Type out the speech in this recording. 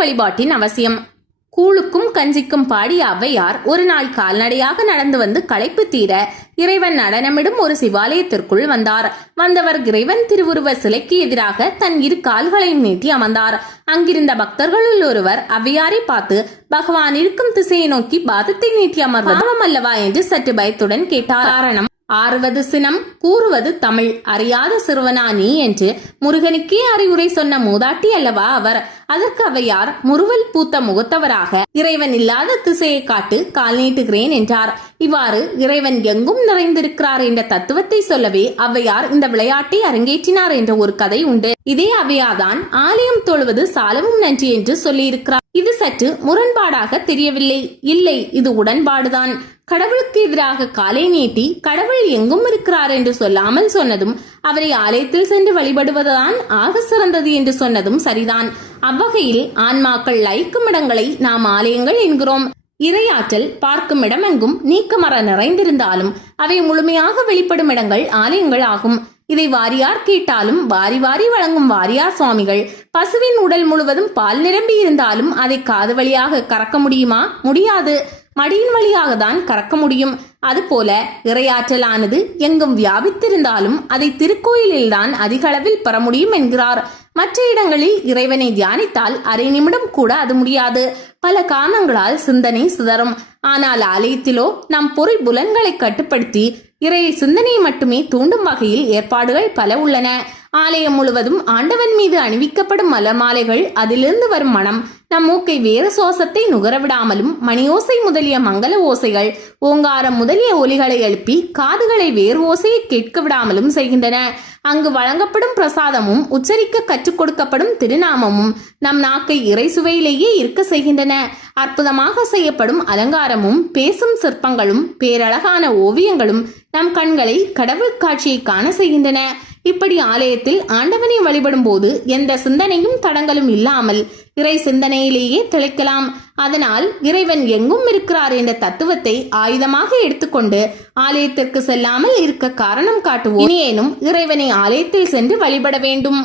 வழிபாட்டின் அவசியம். கூழுக்கும் கஞ்சிக்கும் பாடிய ஔவையார் ஒரு நாள் கால்நடையாக நடந்து வந்து களைப்பு தீர இறைவன் நடனமிடும் ஒரு சிவாலயத்திற்குள் வந்தார். வந்தவர் இறைவன் திருவுருவ சிலைக்கு எதிராக தன் இரு கால்களையும் நீட்டி அமர்ந்தார். அங்கிருந்த பக்தர்களுள் ஒருவர் ஔவையாரை பார்த்து, பகவான் இருக்கும் திசையை நோக்கி பாதத்தை நீட்டி அமர்வது பாவம் அல்லவா என்று சற்று பயத்துடன் கேட்டார். காரணம், ஆறுவது சினம், கூறுவது தமிழ், அறியாத சிறுவனா நீ என்று முருகனுக்கே அறிவுரை சொன்ன மூதாட்டி அல்லவா அவர். அதற்கு ஔவையார் முறுவல் பூத்த முகத்தவராக, இறைவன் இல்லாத திசையை காட்டு, கால் நீட்டுகிறேன் என்றார். இவ்வாறு இறைவன் எங்கும் நிறைந்திருக்கிறார் என்ற தத்துவத்தை சொல்லவே ஔவையார் இந்த விளையாட்டை அரங்கேற்றினார் என்ற ஒரு கதை உண்டு. இதே ஔவையார்தான் ஆலயம் தொழுவது சாலவும் நன்றி என்று சொல்லியிருக்கிறார். இது சற்று முரண்பாடாக தெரியவில்லை. இல்லை, இது உடன்பாடுதான். கடவுளுக்கு எதிராக காலை நீட்டி கடவுள் எங்கும் இருக்கிறார் என்று சொல்லாமல் சொன்னதும், அவரை ஆலயத்தில் சென்று வழிபடுவதுதான் ஆக சிறந்தது என்று சொன்னதும் சரிதான். அவ்வகையில் ஆன்மாக்கள் லயிக்கும் இடங்களை நாம் ஆலயங்கள் என்கிறோம். இறையாற்றல் பார்க்கும் இடமெங்கும் நீக்கமர நிறைந்திருந்தாலும் அவை முழுமையாக வெளிப்படும் இடங்கள் ஆலயங்கள் ஆகும். இதை வாரியார் கேட்டாலும் வாரி வாரி வழங்கும் வாரியார் சுவாமிகள், பசுவின் உடல் முழுவதும் பால் நிரம்பி இருந்தாலும் அதை காது வழியாக கறக்க முடியுமா? முடியாது. மடியின் வழியாக தான் கறக்க முடியும். அதுபோல இறையாற்றலானது எங்கும் வியாபித்திருந்தாலும் அதை திருக்கோயிலில் தான் அதிக அளவில் பெற முடியும் என்கிறார். மற்ற இடங்களில் இறைவனை தியானித்தால் அரை நிமிடம் கூட அது முடியாது. பல காரணங்களால் சிந்தனை சிதறும். ஆனால் ஆலயத்திலோ நம் பொருள் புலன்களை கட்டுப்படுத்தி இறை சிந்தனையை மட்டுமே தூண்டும் வகையில் ஏற்பாடுகள் பல உள்ளன. ஆலயம் முழுவதும் ஆண்டவன் மீது அணிவிக்கப்படும் மலமாலைகள், அதிலிருந்து வரும் மனம் நம் மூக்கை வேறு சுவாசத்தை நுகரவிடாமலும், மணியோசை முதலிய மங்கள ஓசைகள், ஓங்காரம் முதலிய ஒலிகளை எழுப்பி காதுகளை வேறு ஓசையை கேட்க விடாமலும் செய்கின்றன. அங்கு வழங்கப்படும் பிரசாதமும் உச்சரிக்க கற்றுக் கொடுக்கப்படும் திருநாமமும் நம் நாக்கை இறை சுவையிலேயே இருக்க செய்கின்றன. அற்புதமாக செய்யப்படும் அலங்காரமும் பேசும் சிற்பங்களும் பேரழகான ஓவியங்களும் நம் கண்களை கடவுள் காட்சியை காண செய்கின்றன. இப்படி ஆலயத்தில் ஆண்டவனை வழிபடும் போது எந்த சிந்தனையும் தடங்களும் இல்லாமல் இறை சிந்தனையிலேயே திளைக்கலாம். அதனால் இறைவன் எங்கும் இருக்கிறார் என்ற தத்துவத்தை ஆயுதமாக எடுத்துக்கொண்டு ஆலயத்திற்கு செல்லாமல் இருக்க காரணம் காட்டுவோம். இனியேனும் இறைவனை ஆலயத்தில் சென்று வழிபட வேண்டும்.